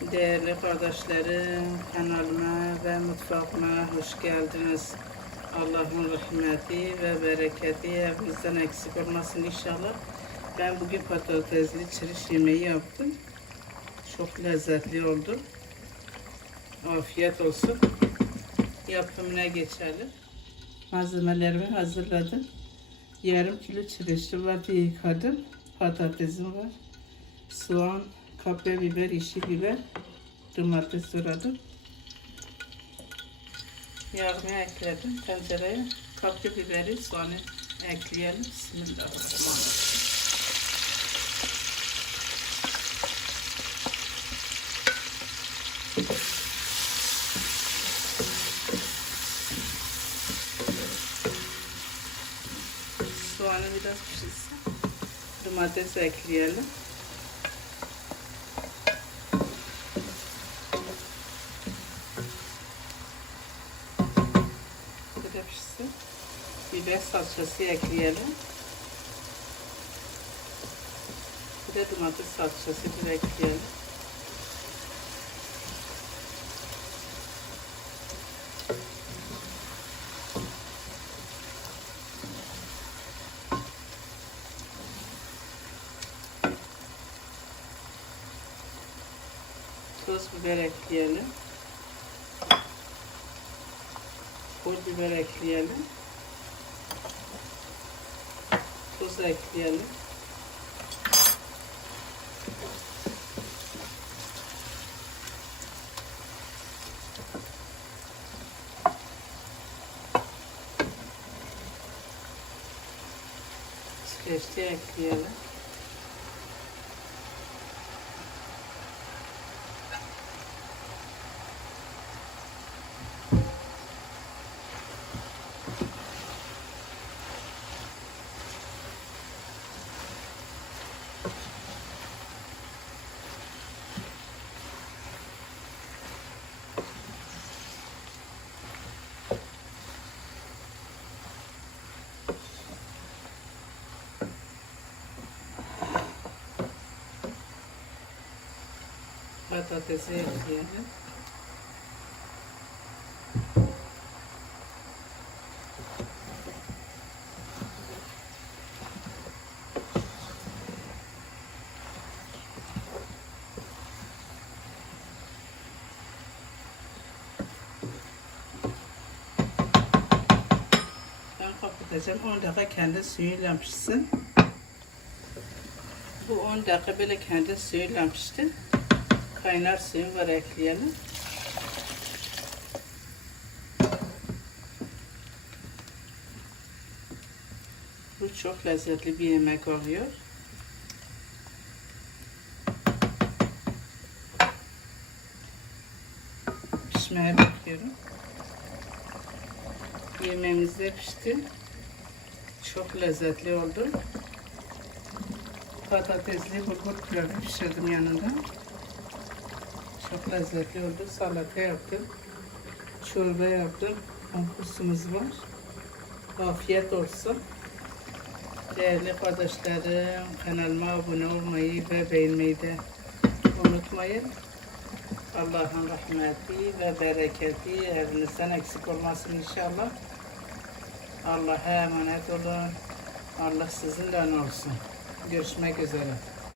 Değerli kardeşlerim, kanalıma ve mutfağıma hoş geldiniz. Allah'ın rahmeti ve bereketi evinizden eksik olmasın inşallah. Ben bugün patatesli çiriş yemeği yaptım. Çok lezzetli oldu. Afiyet olsun. Yapımına geçelim. Malzemelerimi hazırladım. Yarım kilo çirişli var diye yıkadım. Patatesim var. Soğan, kapya biber, yeşil biber, domates doğradım. Yağını ekledim tencereye. Kapya biberi, soğanı ekleyelim. Bismillahirrahmanirrahim. Soğanı biraz pişirsin. Domates ekleyelim. Pişsin. Biber salçası ekleyelim. Bir de domates salçası ekleyelim. Toz biber ekleyelim. Pul biber ekleyelim. Tuz ekleyelim. Süreçte ekleyelim. Patatesi ekleyelim. Kapatacağım. 10 dakika kendi suyuyla pişsin. Bu 10 dakika böyle kendi suyuyla pişti. Kaynar suyun var ekleyelim. Bu çok lezzetli bir yemek oluyor. Pişmeye bakıyorum. Yemeğimiz de pişti. Çok lezzetli oldu. Patatesli bulgur pilavı pişirdim yanında. Çok lezzetli oldu. Salata yaptım. Çorba yaptım. Kompostumuz var. Afiyet olsun. Değerli kardeşlerim, kanalıma abone olmayı ve beğenmeyi de unutmayın. Allah'ın rahmeti ve bereketi evinizden eksik olmasın inşallah. Allah'a emanet olun. Allah sizinle olsun. Görüşmek üzere.